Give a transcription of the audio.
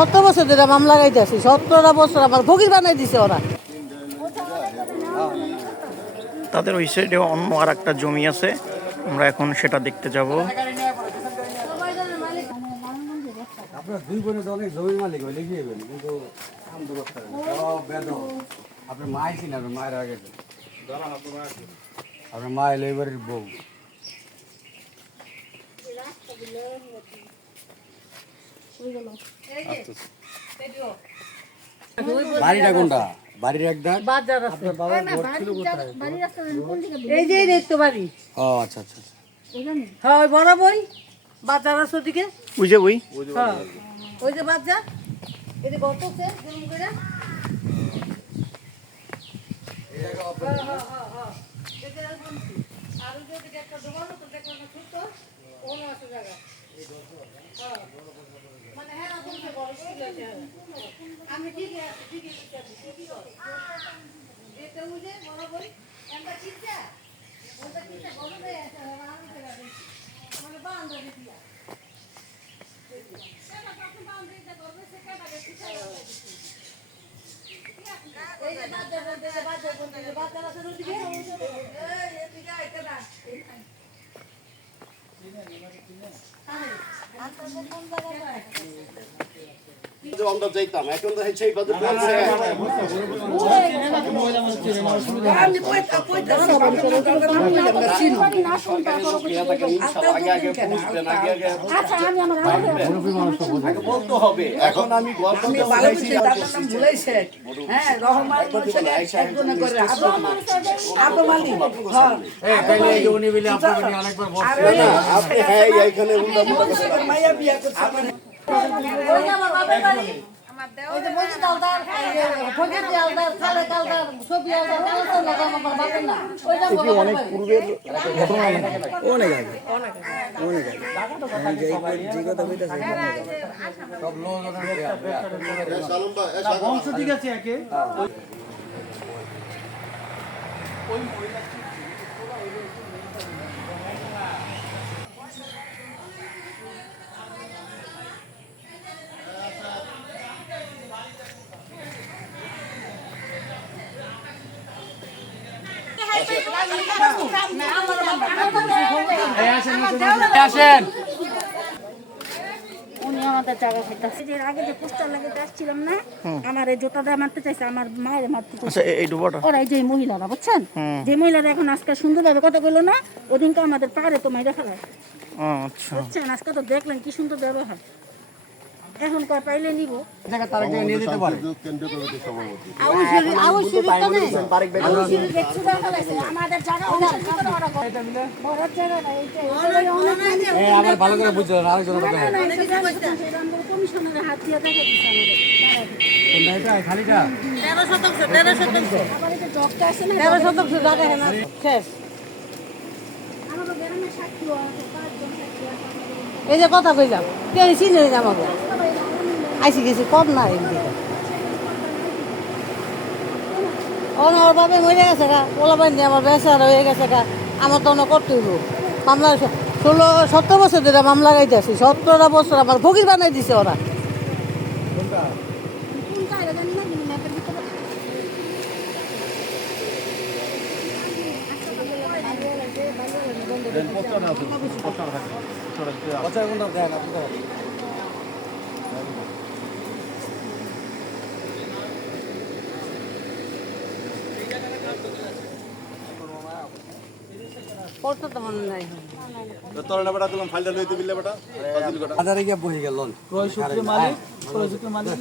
17 বছর ধরে মামলা গাইতেছি, 17টা বছর আমার ফকির বানাই দিছে ওরা। তাদের ওই সাইডে অন্য আর একটা জমি আছে, আমরা এখন সেটা দেখতে যাব। আপনার দুই বোনের তো অনেক জমির মালিক হইলে গিয়ে কিন্তু কাম তো করতে আপনার মাই ছিল, আপনার মায়ের আগে আপনার মা এলো এবারের বউ। বাড়িটা কোনটা? বাড়ির একদম বাজার আছে, এই যে দেখতে বাড়ি। ও আচ্ছা আচ্ছা আচ্ছা। হ্যাঁ ওই বড় বই বাজার আছে ওদিকে। ওই যে ওই হ্যাঁ ওই যে বাজার, এই যে গত আছে জুম করে। আর ওই যে ওদিকে একটা দোকান তো দেখো না, ছোট ওনো আছে জায়গা। মানে হ্যাঁ বলতে বড় বই আছে। আমি ঠিক আছে, ঠিকই আছে, ঠিকই আছে। এটা ওই যে বড় বই এন্ড চিচা ওটা চিচা বড় বই আছে, আমি করে দিছি মানে বান্দা দিয়া সেটা আপনি বান্দা করবে, সেটা আগে চিচা এই যে বাজার আছে ওদিকে, এই এদিকে আইতে না আমরা যাইতাম এখন তো সেই বাদে বলছে আমি কইতা আচ্ছা আমি আমার আগে বলতে হবে। এখন আমি গল্প ভুলাইছে হ্যাঁ রহমান একজন করে আবু মালি এই তাইলে এই যে উনি বলে আপনাকে অনেকবার বলছেন আপনি হ্যাঁ এইখানে উল্টা পুল্টা কথা মাইয়া বিয়া করছে ওই যে আমার বাপের বাড়ি, ওই যে মজিদ আলদার, ফকির আলদার, খালেদ আলদার, সফি আলদার, কালসার লাগা আমার বাপের না। ওইটা অনেক পূর্বের ঘটনা, অনেক আগে অনেক আগে যে কথা কইতাছে সব লোক সালাম ভাই বংশ ঠিক আছে একে আসেন। উনি আমাদের জায়গা খাইতেছে। এর আগে যে পোস্টার লাগাতে আসছিলাম না, আমার এই জোতা দিয়ে মারতে চাইছে, আমার মায়ের মারতে চাইছে। আচ্ছা এই ডুবাটা ওরা এই যে মহিলারা বুঝছেন, যে মহিলারা এখন আজকে সুন্দরভাবে কথা বললো না, ওদিনকে আমাদের পারে তো মাইরা ফেলায় আচ্ছা বুঝছেন। আজকে তো দেখলেন কি সুন্দর ব্যবহার, এখন কয় পাইলে নিব। জায়গা তার আগে নিয়ে যেতে পারে কেন্দ্রীয় কমিটির সভাপতি আমাদের জায়গা বড় জায়গা না, এই আবার ভালো করে বুঝলেন আরেকজন কমিশনের হাত দিয়ে দেখে দিচ্ছে আমাদের এটা খালিটা 13 শতাংশ আবার এই যে জবটা আছে না, 13 শতাংশ জায়গা না শেষ। আমাদের গ্রামের সাক্ষীও আছে, 5 জন সাক্ষী আছে। এই যে কথা কইলাম কে চিনে আমাকে আইসি গেছি কম না এদিকে ওর বাবা মরে গেছে গা, ওলা বান্ধি আমার বেচার হয়ে গেছে গা, আমার তো অনেক করতে হইব মামলা। 17 বছর ধরে মামলা গাইতেছি, 17টা বছর আমার ফকির বানাই দিছে ওরা। কোনটা এটা জানি না, কিন্তু ম্যাপের ভিতরে কথা কোনটা দেন আপনি করতে তো মনে নাই। তোরা বেটা দিলাম ফাইলটা লইতে বিলে বেটা বাজারে গিয়ে বসে গেল প্রয় সূত্রে মালিক